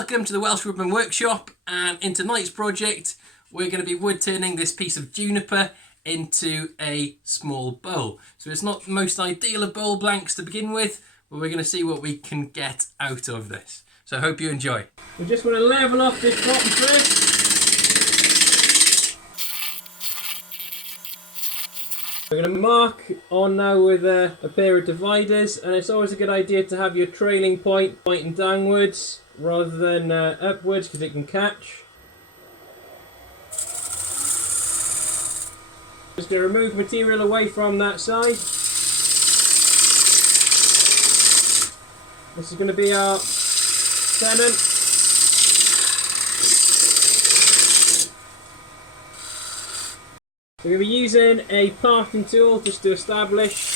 Welcome to the Welsh Woodman Workshop, and in tonight's project we're going to be wood turning this piece of juniper into a small bowl. So it's not the most ideal of bowl blanks to begin with, but we're going to see what we can get out of this. So I hope you enjoy. We just want to level off this bottom first. We're going to mark on now with a pair of dividers, and it's always a good idea to have your trailing point pointing downwards rather than upwards, because it can catch. Just going to remove material away from that side. This is going to be our tenon. We're going to be using a parting tool just to establish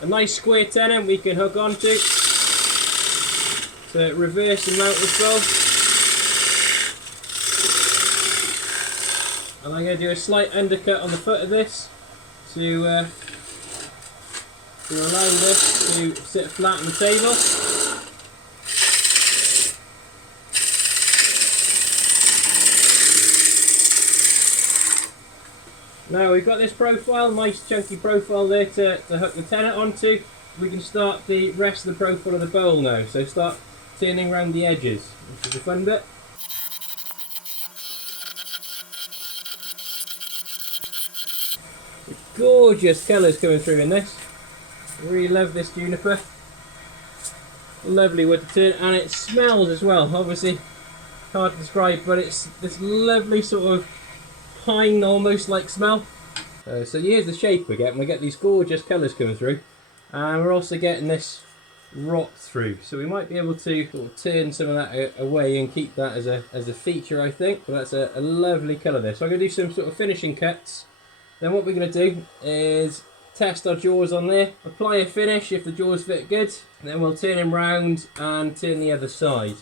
a nice square tenon we can hook onto to reverse and mount this bowl. And I'm going to do a slight undercut on the foot of this to allow this to sit flat on the table. Now we've got this profile, nice chunky profile there to hook the tenon onto. We can start the rest of the profile of the bowl now. So start turning around the edges, which is the fun bit. Gorgeous colours coming through in this. Really love this juniper. Lovely wood to turn, and it smells as well. Obviously hard to describe, but it's this lovely sort of pine almost like smell. So here's the shape we're getting. We get these gorgeous colours coming through, and we're also getting this rot through, so we might be able to sort of turn some of that away and keep that as a feature, I think. But that's a lovely colour there. So I'm going to do some sort of finishing cuts. Then what we're going to do is test our jaws on there, apply a finish if the jaws fit good, then we'll turn him round and turn the other side.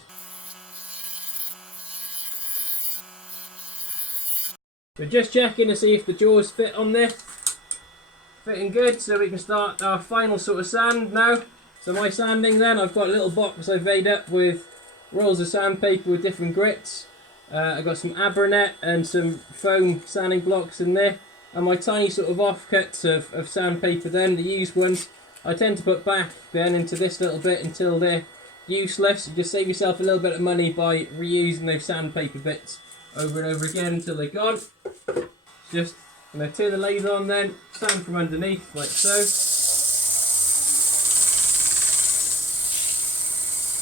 We're just checking to see if the jaws fit on there. Fitting good, so we can start our final sort of sand now. So my sanding then, I've got a little box I've made up with rolls of sandpaper with different grits. I've got some Abranet and some foam sanding blocks in there. And my tiny sort of offcuts of sandpaper then, the used ones, I tend to put back then into this little bit until they're useless. You just save yourself a little bit of money by reusing those sandpaper bits over and over again until they're gone. Just going to turn the lathe on then, sand from underneath like so.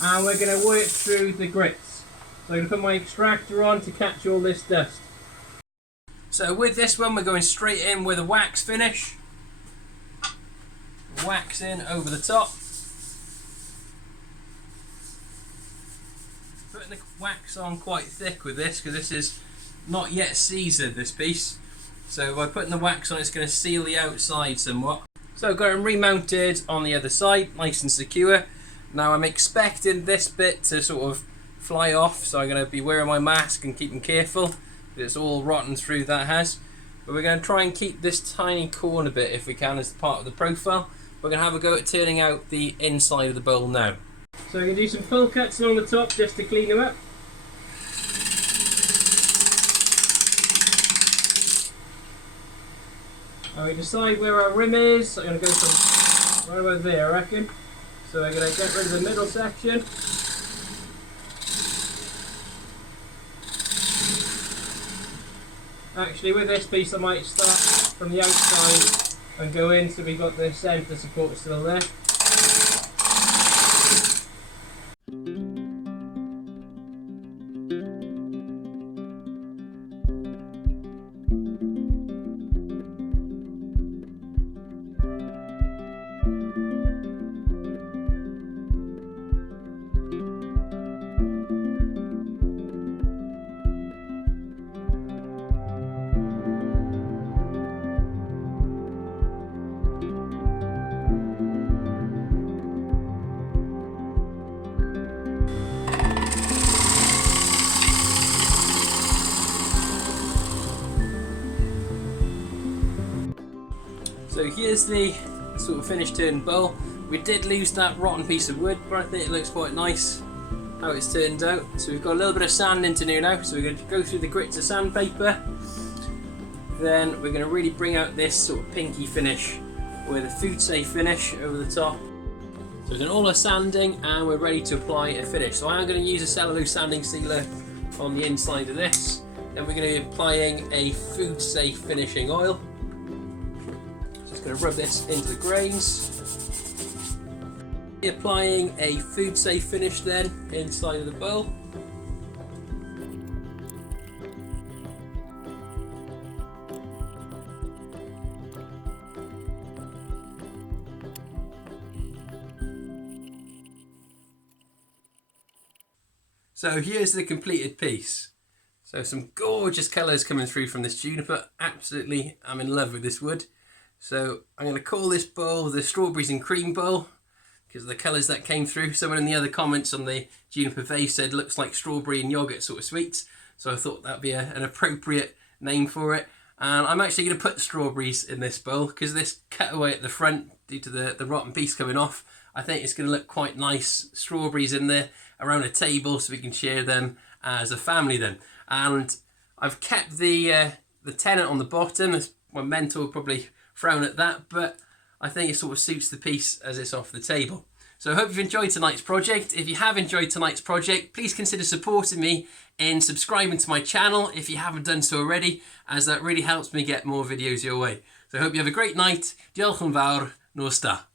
And we're going to work through the grits. So I'm going to put my extractor on to catch all this dust. So with this one we're going straight in with a wax finish. Wax in over the top. Putting the wax on quite thick with this because this is not yet seasoned, this piece. So by putting the wax on, it's going to seal the outside somewhat. So I've got it remounted on the other side, nice and secure. Now I'm expecting this bit to sort of fly off, so I'm going to be wearing my mask and keeping careful. It's all rotten through, that has. But we're going to try and keep this tiny corner bit if we can as part of the profile. We're going to have a go at turning out the inside of the bowl now. So we're going to do some pull cuts along the top just to clean them up. And we decide where our rim is. I'm going to go from right over there, I reckon. So we're going to get rid of the middle section. Actually, with this piece I might start from the outside and go in so we've got the centre support still there. So here's the sort of finished turn bowl. We did lose that rotten piece of wood, but I think it looks quite nice how it's turned out. So we've got a little bit of sand into here now, so we're going to go through the grits of sandpaper. Then we're going to really bring out this sort of pinky finish with a food safe finish over the top. So we've done all our sanding and we're ready to apply a finish. So I'm going to use a cellulose sanding sealer on the inside of this. Then we're going to be applying a food safe finishing oil. Just going to rub this into the grains. Applying a food safe finish then inside of the bowl. So here's the completed piece. So some gorgeous colours coming through from this juniper. Absolutely, I'm in love with this wood. So I'm going to call this bowl the strawberries and cream bowl, because of the colours that came through. Someone in the other comments on the juniper vase said looks like strawberry and yoghurt sort of sweets, so I thought that'd be an appropriate name for it. And I'm actually going to put strawberries in this bowl because this cutaway at the front, due to the rotten piece coming off, I think it's going to look quite nice. Strawberries in there around a table so we can share them as a family then. And I've kept the tenant on the bottom. My mentor will probably frown at that, but I think it sort of suits the piece as it's off the table. So I hope you've enjoyed tonight's project. If you have enjoyed tonight's project, please consider supporting me in subscribing to my channel if you haven't done so already, as that really helps me get more videos your way. So I hope you have a great night. Diolch yn fawr, nos da.